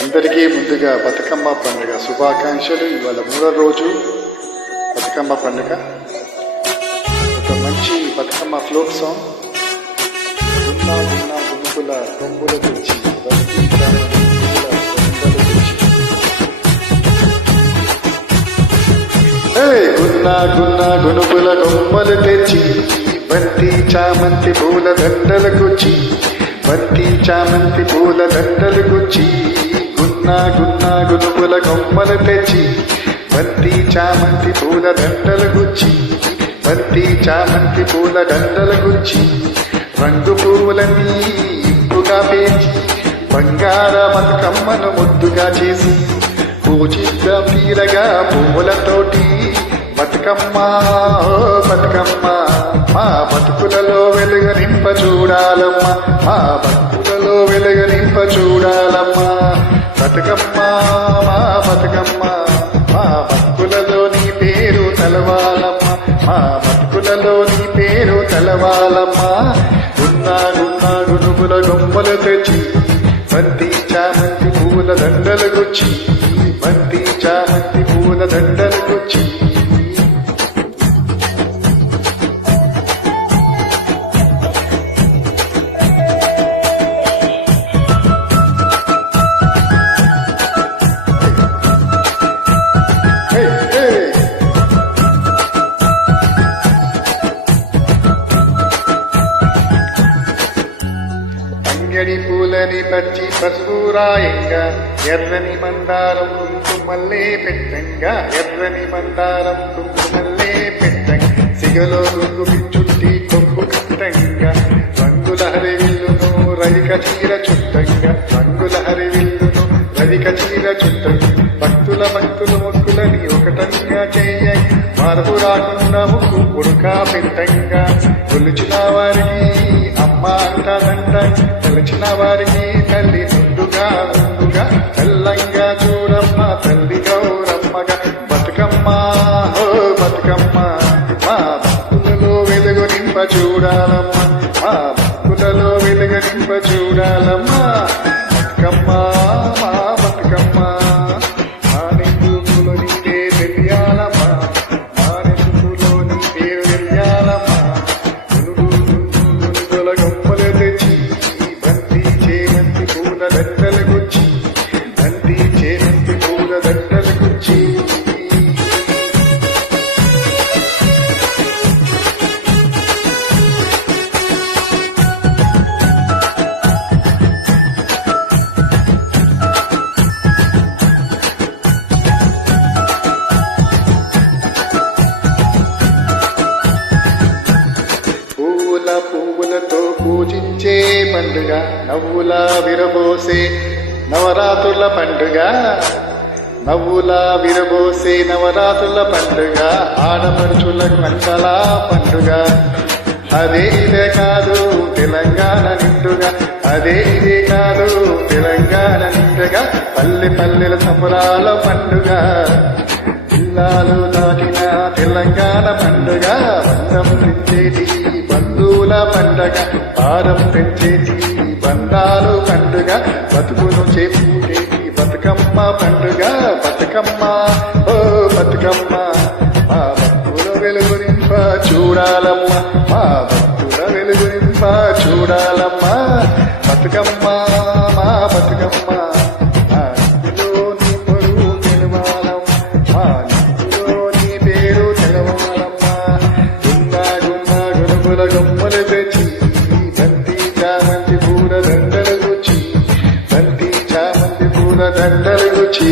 అందరికీ ముందుగా బతుకమ్మ పండుగ శుభాకాంక్షలు. ఇవాళ మూడో రోజు బతుకమ్మ పండుగ. ఒక మంచి బతుకమ్మ ఫ్లోక్ సాంగ్. గున్నా గున్నా గునుపుల కొమ్ముల తెచ్చి గున్నా గున్నా గునుపుల కొమ్మలు తెచ్చి బంతి చామంతి పూల దండల గుచ్చి బంతి చామంతి పూల దండలు గుచ్చి గున్నా గున్నా గునుపుల కొమ్మలు తెచ్చి బంతి చామంతి పూల దండలు గుచ్చి బంతి చామంతి పూల దండలు గుచ్చి రంగు పువ్వులన్నీ ఇంపుగా పేర్చి బంగార బతుకమ్మను ముద్దుగా చేసి పూజిద్దాం తీరగా పువ్వులతోటి బతుకమ్మ బతుకమ్మ మా బతుకులలో వెలుగనింప చూడాలమ్మా, మా బతుకులలో వెలుగనింప చూడాలమ్మా. బతుకమ్మ మా బతుకమ్మ మా బతుకులలో నీ పేరు తలవాలమ్మా, మా బతుకులలో నీ పేరు తలవాలమ్మా. గున్నా గున్నా గునుగుల గొమ్మలు తెచ్చి బంతి చామంతి పూల దండలు గుచ్చి బంతి చామంతి పూల దండలు గుచ్చి అంగడి పూలని పచ్చి పసుపురాయంగా ఎర్రని మందారం కుంకుమల్లే పెట్టంగా ఎర్రని మందారం కుంకుమల్లే పెట్టంగా సిగలో రుంగు చుట్టి కొప్పు కట్టంగా రంగుల హరివిల్లును రవిక చీర చుట్టంగా రంగుల హరివిల్లును రవిక చీర చుట్టంగా భక్తుల మొక్కులని ఒకటంగా చేయ మార్పు రాకుండా ముక్కు ఉడకా పెట్టంగా కొలిచిన వారికి అమ్మ అంటాదంట తెలిసిన వారికి తల్లి ముందుగా తెల్లంగా చూడమ్మ తల్లి గౌరమ్మగా. బతుకమ్మ ఓ బతుకమ్మ మా భక్తులలో వెలుగు నింప చూడాలమ్మా, మా భక్తులలో వెలుగు నింప చూడాలమ్మా. బతుకమ్మ మా బతుకమ్మ మానెందుకులో నీకే తెలియాలమ్మా, మానెందుకులో నీ పేరు తెలియాలమ్మా. గునుగుల గొప్పలు తెచ్చి బంతి చేమంతి పూల దండలు గుచ్చి బంతి చేమంతి పూల దండలు గుచ్చి పువ్వులతో పూజించే పండుగ నవ్వుల విరబోసే నవరాత్రుల పండుగ నవ్వుల విరబోసే నవరాత్రుల పండుగ ఆడపడుచుల మంటల పండుగ. అదే ఇదే కాదు తెలంగాణ నిండుగా అదే ఇదే కాదు తెలంగాణ నిండుగా పల్లె పల్లెల సంబరాల పండుగ జిల్లాలు దాటిన తెలంగాణ పండుగ బంధం పెంచేటి బంధువుల పండుగ భారం పెంచేటి బంధాలు పండుగ బతుకును చేపూటేటి బతుకమ్మ పండుగ. బతుకమ్మ ఓ బతుకమ్మ మా భక్తుల వెలుగునింప చూడాలమ్మా, మా భక్తుల వెలుగునింప చూడాలమ్మా. బతుకమ్మ మా బతుకమ్మ గొమ్మలు తెచ్చి బంతి చామంతి పూల దండలు గుచ్చి బంతి చామంతి పూల దండలు గుచ్చి